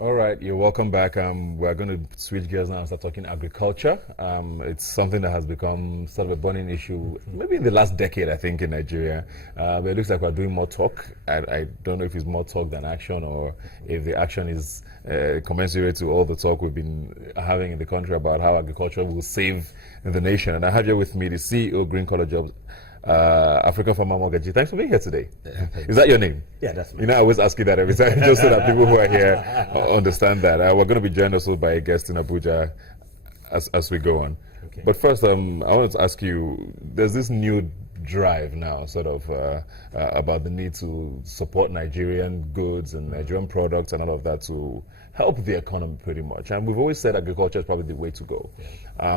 All right, you're welcome back. We're going to switch gears now and start talking agriculture. It's something that has become sort of a burning issue, maybe in the last decade, I think, in Nigeria. But it looks like we're doing more talk. I don't know if it's more talk than action, or if the action is commensurate to all the talk we've been having in the country about how agriculture will save the nation. And I have here with me the CEO of Green Collar Jobs, African Farmer Mortgage. Thanks for being here today. Is that your name? Yeah, that's me. You know, I always ask you that every time, just so that people who are here understand that. We're going to be joined also by a guest in Abuja as we go on. Okay. But first, I wanted to ask you, there's this new drive now, sort of, about the need to support Nigerian goods and Nigerian products and all of that to help the economy pretty much. And we've always said agriculture is probably the way to go. Yeah.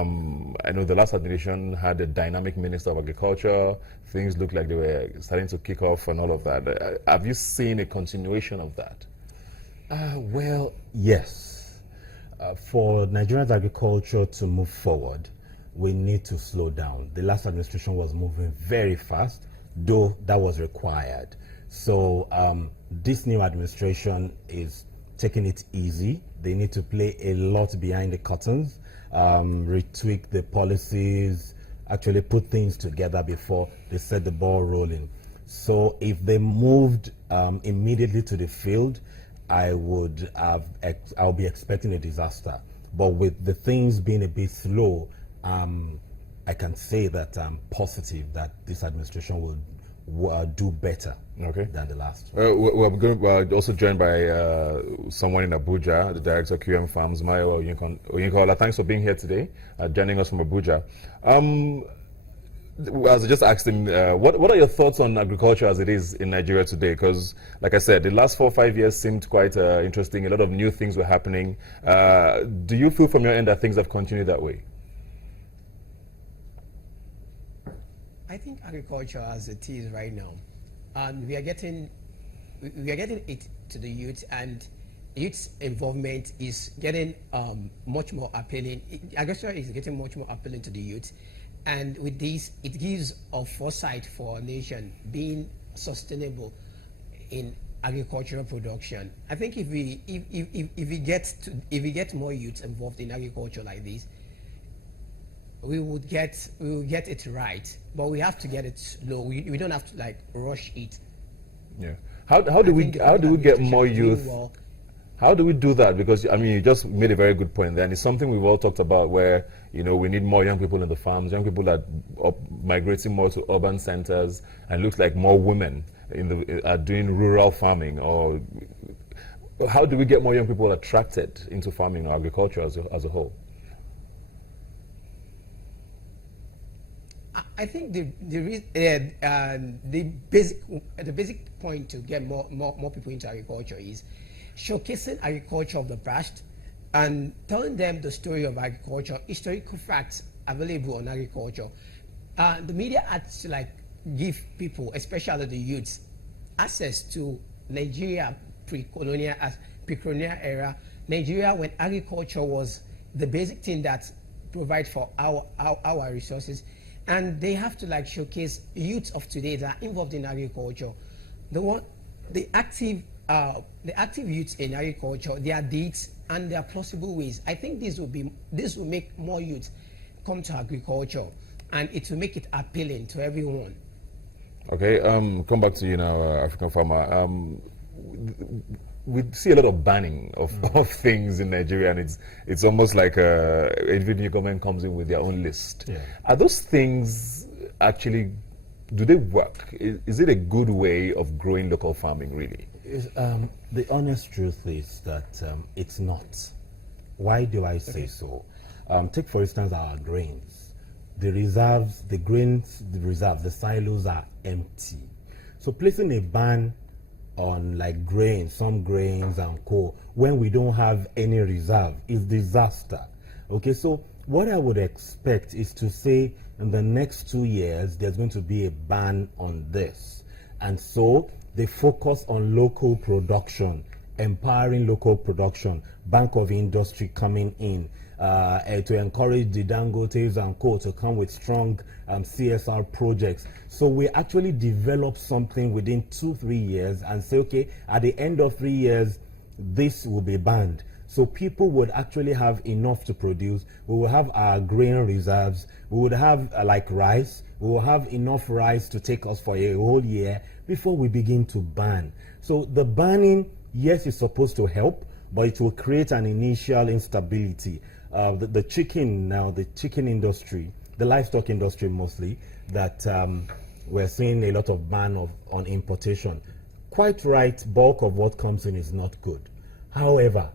I know the last administration had a dynamic minister of agriculture. Things looked like they were starting to kick off and all of that. Have you seen a continuation of that? Well, yes. For Nigeria's agriculture to move forward, we need to slow down. The last administration was moving very fast, though that was required. So this new administration is taking it easy. They need to play a lot behind the curtains, retweak the policies, actually put things together before they set the ball rolling. So if they moved immediately to the field, I'll be expecting a disaster. But with the things being a bit slow, I can say that I'm positive that this administration will do better than the last. We're also joined by someone in Abuja, the director of QM Farms, Mayo Oyinkola. Thanks for being here today, joining us from Abuja. As I just asked him, what are your thoughts on agriculture as it is in Nigeria today? Because, like I said, the last 4 or 5 years seemed quite interesting. A lot of new things were happening. Do you feel from your end that things have continued that way? I think agriculture as it is right now, and we are getting it to the youth, and youth's involvement is getting much more appealing. Agriculture is getting much more appealing to the youth, and with this, it gives a foresight for our nation being sustainable in agricultural production. I think if we get more youths involved in agriculture like this, we will get it right, but we have to get it slow. We don't have to like rush it. Yeah. How do we get more youth? Well. How do we do that? Because I mean, you just made a very good point there, and it's something we've all talked about. Where we need more young people in the farms. Young people are migrating more to urban centers, and it looks like more women are doing rural farming. Or how do we get more young people attracted into farming or agriculture as a whole? I think the basic point to get more people into agriculture is showcasing agriculture of the past and telling them the story of agriculture, historical facts available on agriculture. The media has to like give people, especially the youths, access to Nigeria pre-colonial era, Nigeria when agriculture was the basic thing that provide for our resources. And they have to like showcase youths of today that are involved in agriculture, the active youths in agriculture, their deeds and their plausible ways. I think this will make more youths come to agriculture, and it will make it appealing to everyone. Okay, come back to you now, African Farmer. We see a lot of banning of things in Nigeria, and it's almost like every new government comes in with their own list. Yeah. Are those things actually, do they work? Is it a good way of growing local farming, really? The honest truth is that it's not. Why do I say so? Take, for instance, our grains. The reserves, the grains, the reserves, the silos are empty. So placing a ban on like grains, some grains and coal, when we don't have any reserve, is disaster. Okay, so what I would expect is to say in the next 2 years, there's going to be a ban on this. And so they focus on local production, empowering local production, Bank of Industry coming in, to encourage the Dangotes and co to come with strong CSR projects. So we actually develop something within 2-3 years and say, okay, at the end of 3 years, this will be banned. So people would actually have enough to produce. We will have our grain reserves. We would have like rice. We will have enough rice to take us for a whole year before we begin to ban. So the banning, yes, is supposed to help, but it will create an initial instability. The chicken industry, the livestock industry mostly, that we're seeing a lot of ban on importation. Quite right, bulk of what comes in is not good. However,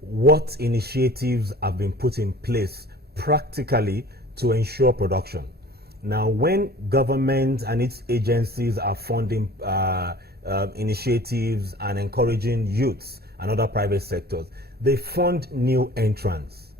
what initiatives have been put in place practically to ensure production? Now, when government and its agencies are funding initiatives and encouraging youths and other private sectors, they fund new entrants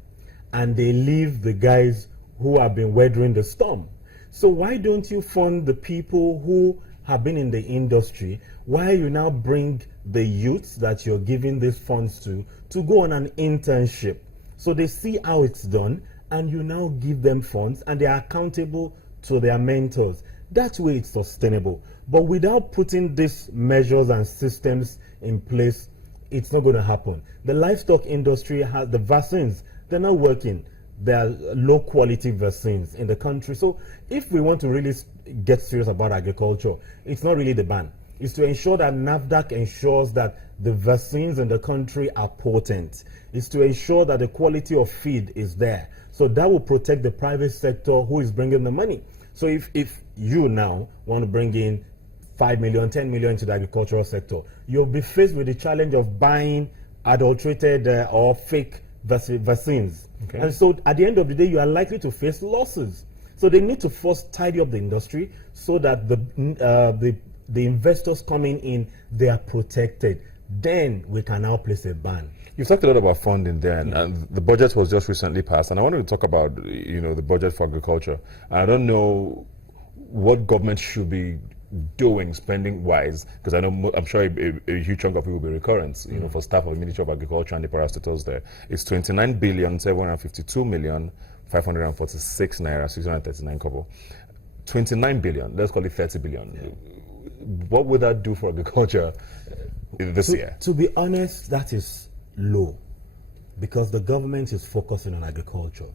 and they leave the guys who have been weathering the storm. So why don't you fund the people who have been in the industry? Why you now bring the youths that you're giving these funds to go on an internship, so they see how it's done, and you now give them funds and they are accountable to their mentors. That way it's sustainable. But without putting these measures and systems in place, it's not going to happen. The livestock industry has the vaccines, they're not working. There are low quality vaccines in the country. So if we want to really get serious about agriculture, it's not really the ban. It's to ensure that NAFDAC ensures that the vaccines in the country are potent. It's to ensure that the quality of feed is there. So that will protect the private sector who is bringing the money. So if you now want to bring in 5 million, 10 million into the agricultural sector, you'll be faced with the challenge of buying adulterated or fake vaccines. Okay. And so at the end of the day, you are likely to face losses. So they need to first tidy up the industry so that the investors coming in, they are protected. Then we can now place a ban. You talked a lot about funding there, and the budget was just recently passed. And I wanted to talk about, the budget for agriculture. I don't know what government should be doing spending-wise, because I'm sure a huge chunk of it will be recurrence, for staff of the Ministry of Agriculture and the parastatals there. It's 29,752,546 naira, 639 kobo. 29 billion, let's call it 30 billion. Yeah. What would that do for agriculture this year? To be honest, that is low, because the government is focusing on agriculture.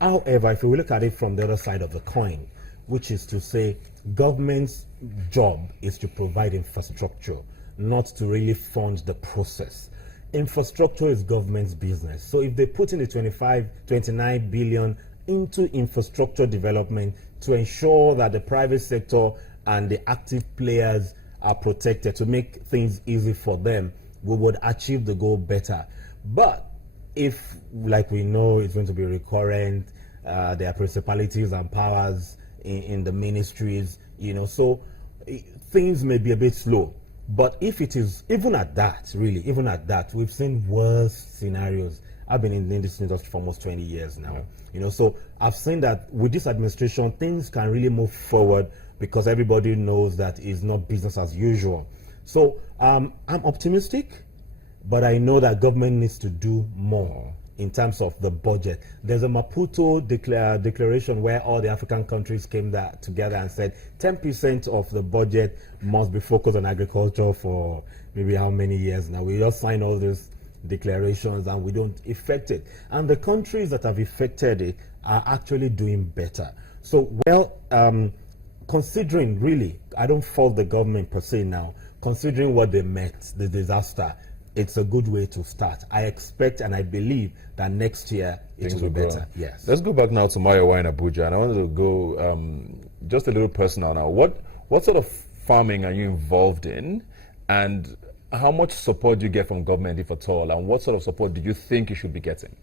However, if we look at it from the other side of the coin, which is to say government's job is to provide infrastructure, not to really fund the process. Infrastructure is government's business. So if they put in the 29 billion into infrastructure development to ensure that the private sector and the active players are protected, to make things easy for them, we would achieve the goal better. But if, like we know, it's going to be recurrent, there are principalities and powers in the ministries, so things may be a bit slow. But if it is, even at that, we've seen worse scenarios. I've been in this industry for almost 20 years now, so I've seen that with this administration, things can really move forward because everybody knows that it's not business as usual. So I'm optimistic, but I know that government needs to do more in terms of the budget. There's a Maputo declaration where all the African countries came together and said 10% of the budget must be focused on agriculture for maybe how many years now. We just signed all these declarations and we don't effect it. And the countries that have effected it are actually doing better. So, considering really, I don't fault the government per se now, considering what they met, the disaster, it's a good way to start. I expect and I believe that next year it will be better. Yes. Let's go back now to Mayowa in Abuja, and I wanted to go just a little personal now. What sort of farming are you involved in, and how much support do you get from government, if at all, and what sort of support do you think you should be getting?